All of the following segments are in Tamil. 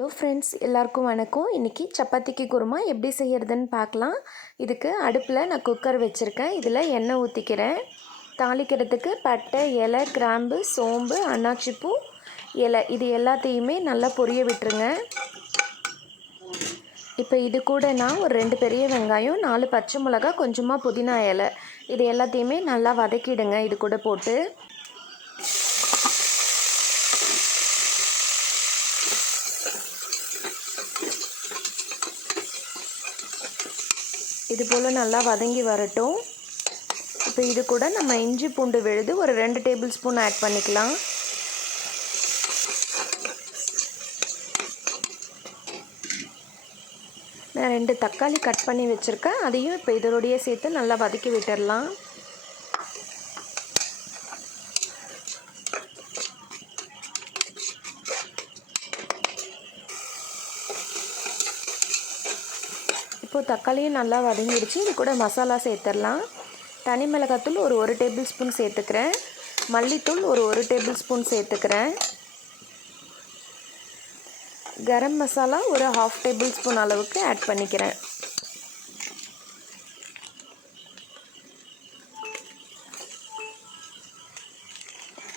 ஹலோ ஃப்ரெண்ட்ஸ், எல்லாருக்கும் வணக்கம். இன்றைக்கி சப்பாத்திக்கு குருமா எப்படி செய்கிறதுன்னு பார்க்கலாம். இதுக்கு அடுப்பில் நான் குக்கர் வச்சுருக்கேன். இதில் எண்ணெய் ஊற்றிக்கிறேன். தாளிக்கிறதுக்கு பட்டை, இலை, கிராம்பு, சோம்பு, அன்னாச்சிப்பூ, இலை இது எல்லாத்தையுமே நல்லா பொரிய விட்டுருங்க. இப்போ இது கூட நான் ஒரு 2 பெரிய வெங்காயம், 4 பச்சை மிளகா, கொஞ்சமாக புதினா இலை இது எல்லாத்தையுமே நல்லா வதக்கிடுங்க. இது கூட போட்டு இது போல் நல்லா வதங்கி வரட்டும். இப்போ இது கூட நம்ம இஞ்சி பூண்டு விழுது ஒரு 2 டேபிள் ஸ்பூன் ஆட் பண்ணிக்கலாம். நான் 2 தக்காளி கட் பண்ணி வச்சுருக்கேன். அதையும் இப்போ இதோடையே சேர்த்து நல்லா வதக்கி விட்டுடலாம். இப்போது தக்காளியும் நல்லா வதங்கிடுச்சு. இது கூட மசாலா சேர்த்துடலாம். தனி மிளகாத்தூள் ஒரு டேபிள் ஸ்பூன் சேர்த்துக்கிறேன். மல்லித்தூள் ஒரு டேபிள் ஸ்பூன் சேர்த்துக்கிறேன். கரம் மசாலா ஒரு 1/2 டேபிள் ஸ்பூன் அளவுக்கு ஆட் பண்ணிக்கிறேன்.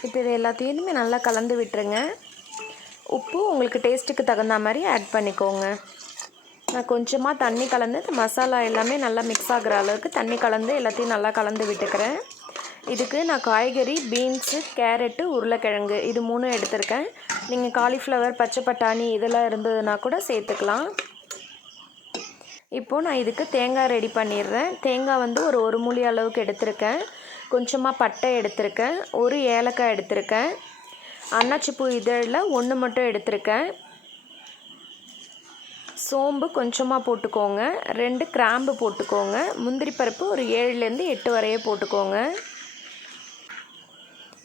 இப்போ இது எல்லாத்தையுமே நல்லா கலந்து விட்டுருங்க. உப்பு உங்களுக்கு டேஸ்ட்டுக்கு தகுந்த மாதிரி ஆட் பண்ணிக்கோங்க. நான் கொஞ்சமாக தண்ணி கலந்து மசாலா எல்லாமே நல்லா மிக்ஸ் ஆகிற அளவுக்கு தண்ணி கலந்து எல்லாத்தையும் நல்லா கலந்து விட்டுக்கிறேன். இதுக்கு நான் காய்கறி பீன்ஸு, கேரட்டு, உருளைக்கிழங்கு இது 3 எடுத்திருக்கேன். நீங்கள் காலிஃப்ளவர், பச்சை பட்டாணி இதெல்லாம் இருந்ததுன்னா கூட சேர்த்துக்கலாம். இப்போது நான் இதுக்கு தேங்காய் ரெடி பண்ணிடுறேன். தேங்காய் ஒரு மூடி அளவுக்கு எடுத்திருக்கேன். கொஞ்சமாக பட்டை எடுத்திருக்கேன். ஒரு ஏலக்காய் எடுத்திருக்கேன். அன்னாச்சிப்பூ இதழில் 1 மட்டும் எடுத்திருக்கேன். சோம்பு கொஞ்சமாக போட்டுக்கோங்க. 2 கிராம்பு போட்டுக்கோங்க. முந்திரி பருப்பு ஒரு 7லேருந்து 8 வரையே போட்டுக்கோங்க.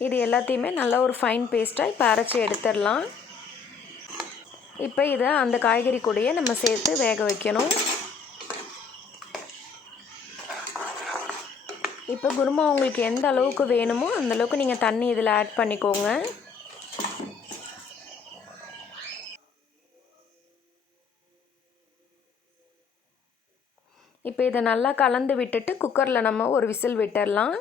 இது எல்லாத்தையுமே நல்லா ஒரு ஃபைன் பேஸ்ட்டாக இப்போ அரைச்சி எடுத்துடலாம். இப்போ இதை அந்த காய்கறி கூடயே நம்ம சேர்த்து வேக வைக்கணும். இப்போ குருமா உங்களுக்கு எந்த அளவுக்கு வேணுமோ அந்தளவுக்கு நீங்கள் தண்ணி இதில் ஆட் பண்ணிக்கோங்க. இப்போ இதை நல்லா கலந்து விட்டுட்டு குக்கரில் நம்ம ஒரு விசில் விட்டுடலாம்.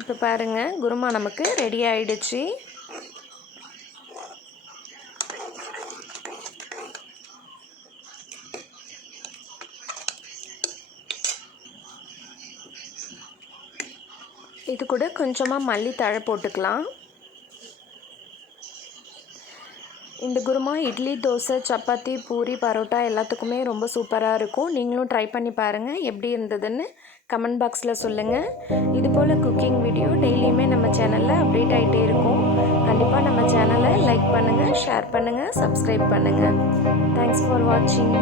இப்போ பாருங்கள், குருமா நமக்கு ரெடி ஆயிடுச்சு. இது கூட கொஞ்சமாக மல்லித்தழை போட்டுக்கலாம். இந்த குருமா இட்லி, தோசை, சப்பாத்தி, பூரி, பரோட்டா எல்லாத்துக்குமே ரொம்ப சூப்பராக இருக்கும். நீங்களும் ட்ரை பண்ணி பாருங்கள். எப்படி இருந்ததுன்னு கமெண்ட் பாக்ஸில் சொல்லுங்கள். இது போல் குக்கிங் வீடியோ டெய்லியுமே நம்ம சேனலில் அப்டேட் ஆகிட்டே இருக்கும். கண்டிப்பாக நம்ம சேனலை லைக் பண்ணுங்கள், ஷேர் பண்ணுங்கள், சப்ஸ்கிரைப் பண்ணுங்கள். தேங்க்ஸ் ஃபார் வாட்சிங்.